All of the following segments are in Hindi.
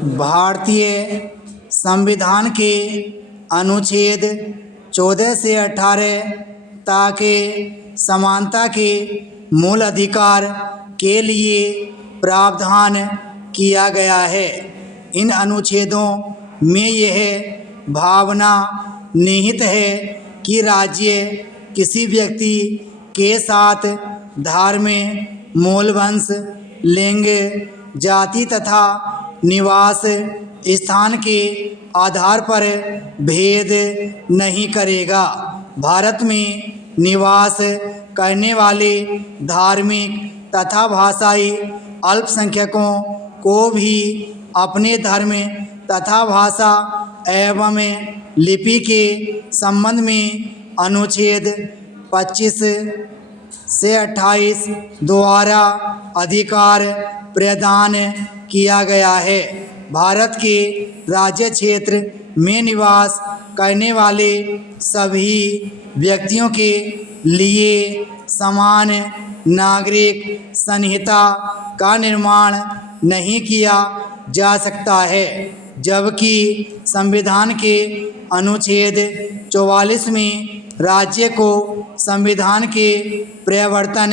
भारतीय संविधान के अनुच्छेद 14 से 18 ताकि समानता के मूल अधिकार के लिए प्रावधान किया गया है। इन अनुच्छेदों में यह भावना निहित है कि राज्य किसी व्यक्ति के साथ धर्म, मूल वंश, लिंग, जाति तथा निवास स्थान के आधार पर भेद नहीं करेगा। भारत में निवास करने वाले धार्मिक तथा भाषाई अल्पसंख्यकों को भी अपने धर्म तथा भाषा एवं लिपि के संबंध में अनुच्छेद 25 से 28 द्वारा अधिकार प्रदान किया गया है। भारत के राज्य क्षेत्र में निवास करने वाले सभी व्यक्तियों के लिए समान नागरिक संहिता का निर्माण नहीं किया जा सकता है, जबकि संविधान के अनुच्छेद 44 में राज्य को संविधान के प्रवर्तन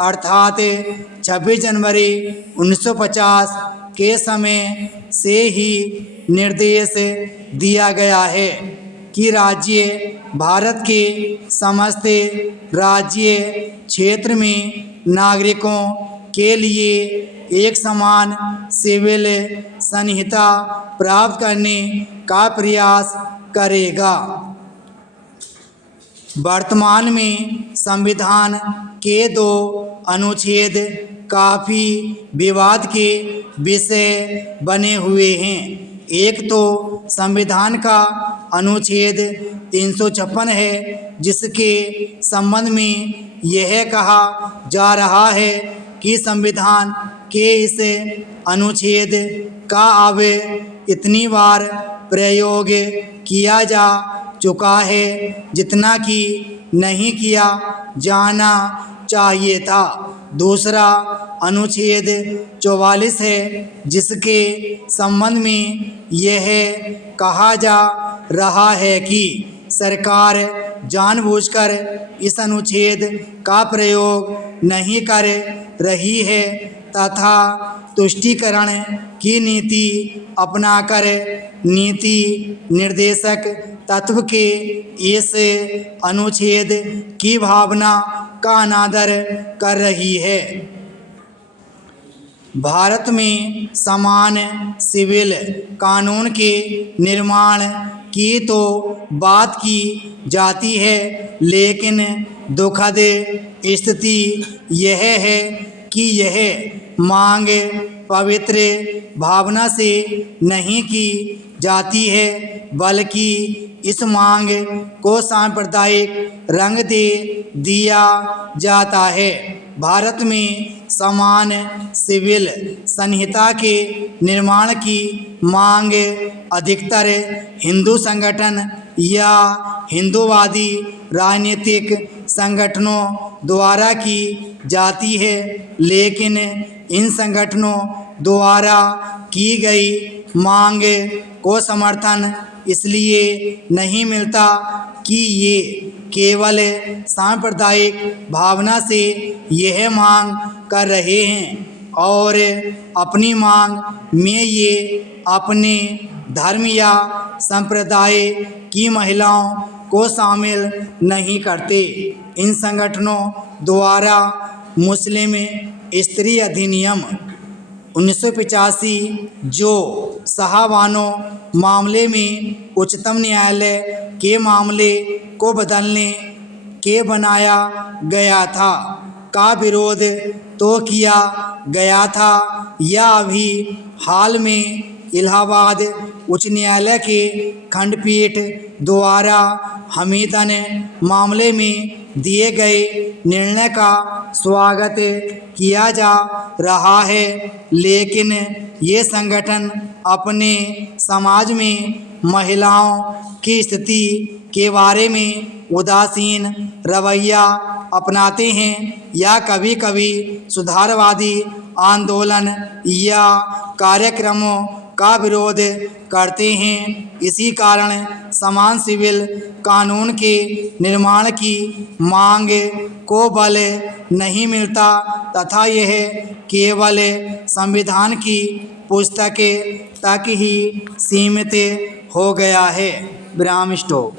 अर्थात 26 जनवरी 1950 के समय से ही निर्देश दिया गया है कि राज्य भारत के समस्त राज्य क्षेत्र में नागरिकों के लिए एक समान सिविल संहिता प्राप्त करने का प्रयास करेगा। वर्तमान में संविधान के 2 अनुच्छेद काफ़ी विवाद के विषय बने हुए हैं। एक तो संविधान का अनुच्छेद 356 है, जिसके संबंध में यह कहा जा रहा है कि संविधान के इस अनुच्छेद का अब इतनी बार प्रयोग किया जा चुका है जितना कि नहीं किया जाना चाहिए था। दूसरा अनुच्छेद 44 है, जिसके संबंध में यह कहा जा रहा है कि सरकार जानबूझकर इस अनुच्छेद का प्रयोग नहीं कर रही है तथा तुष्टीकरण की नीति अपनाकर नीति निर्देशक तत्व के इस अनुच्छेद की भावना का अनादर कर रही है। भारत में समान सिविल कानून के निर्माण की तो बात की जाती है, लेकिन दुखद स्थिति यह है कि यह मांग पवित्र भावना से नहीं की जाती है, बल्कि इस मांग को सांप्रदायिक रंग दे दिया जाता है। भारत में समान सिविल संहिता के निर्माण की मांग अधिकतर हिंदू संगठन या हिंदूवादी राजनीतिक संगठनों द्वारा की जाती है, लेकिन इन संगठनों द्वारा की गई मांग को समर्थन इसलिए नहीं मिलता कि ये केवल सांप्रदायिक भावना से यह मांग कर रहे हैं और अपनी मांग में ये अपने धर्म या संप्रदाय की महिलाओं को शामिल नहीं करते। इन संगठनों द्वारा मुस्लिम स्त्री अधिनियम 1985 जो साहबानो मामले में उच्चतम न्यायालय के मामले को बदलने के बनाया गया था का विरोध तो किया गया था, या अभी हाल में इलाहाबाद उच्च न्यायालय के खंडपीठ द्वारा हमीदन मामले में दिए गए निर्णय का स्वागत किया जा रहा है, लेकिन ये संगठन अपने समाज में महिलाओं की स्थिति के बारे में उदासीन रवैया अपनाते हैं या कभी कभी सुधारवादी आंदोलन या कार्यक्रमों का विरोध करते हैं। इसी कारण समान सिविल कानून के निर्माण की मांग को बल नहीं मिलता तथा यह केवल संविधान की पुस्तक तक ही सीमित हो गया है। विराम स्टॉप।